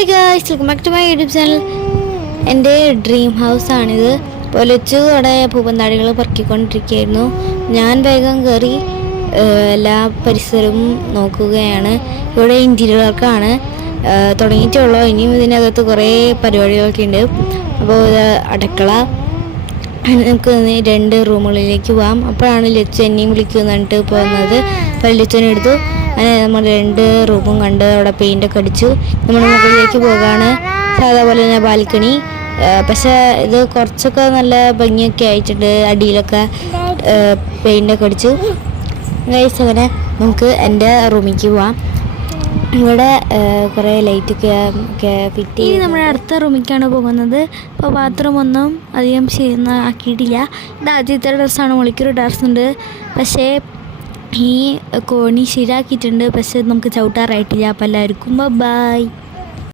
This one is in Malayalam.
Hi guys, welcome back to my YouTube channel. എൻ്റെ ഡ്രീം ഹൗസാണിത്. പൊലച്ചു അവിടെ പൂപ്പന്താടികൾ പറക്കിക്കൊണ്ടിരിക്കുകയായിരുന്നു. ഞാൻ വേഗം കയറി എല്ലാ പരിസരവും നോക്കുകയാണ്. ഇവിടെ ഇൻറ്റീരിയർ വർക്കാണ് തുടങ്ങിയിട്ടുള്ളൂ. ഇനിയും ഇതിനകത്ത് കുറേ പരിപാടികളൊക്കെ ഉണ്ട്. അപ്പോൾ അടുക്കള, നമുക്ക് 2 റൂമുകളിലേക്ക് പോകാം. അപ്പോഴാണ് ലച്ചു എന്നെയും വിളിക്കുന്നിട്ട് പോകുന്നത്. അപ്പോൾ ലച്ചുവിനെടുത്തു. അങ്ങനെ നമ്മൾ 2 റൂമും കണ്ട് അവിടെ പെയിൻ്റൊക്കെ അടിച്ചു. നമ്മൾ മുകളിലേക്ക് പോകാണ്. സാധാ പോലെ തന്നെ ബാൽക്കണി, പക്ഷേ ഇത് കുറച്ചൊക്കെ നല്ല ഭംഗിയൊക്കെ ആയിട്ടുണ്ട്. അടിയിലൊക്കെ പെയിൻ്റൊക്കെ അടിച്ചു. ഗൈസ്, അങ്ങനെ നമുക്ക് എൻ്റെ റൂമിലേക്ക് പോവാം. ഇവിടെ കുറേ ലൈറ്റൊക്കെ ഫിറ്റ് ചെയ്ത് നമ്മുടെ അടുത്ത റൂമിലേക്കാണ് പോകുന്നത്. ഇപ്പോൾ ബാത്റൂം ഒന്നും അധികം ആക്കിയിട്ടില്ല. ഇത് ആദ്യത്തെ ഡ്രസ്സാണ്. മുകളിക്കൊരു ഡ്രസ്സുണ്ട്, പക്ഷേ ഈ കോണി ശരിയാക്കിയിട്ടുണ്ട്. പക്ഷേ നമുക്ക് ചവിട്ടാറായിട്ടില്ല. അപ്പോൾ എല്ലാവർക്കും ബൈ.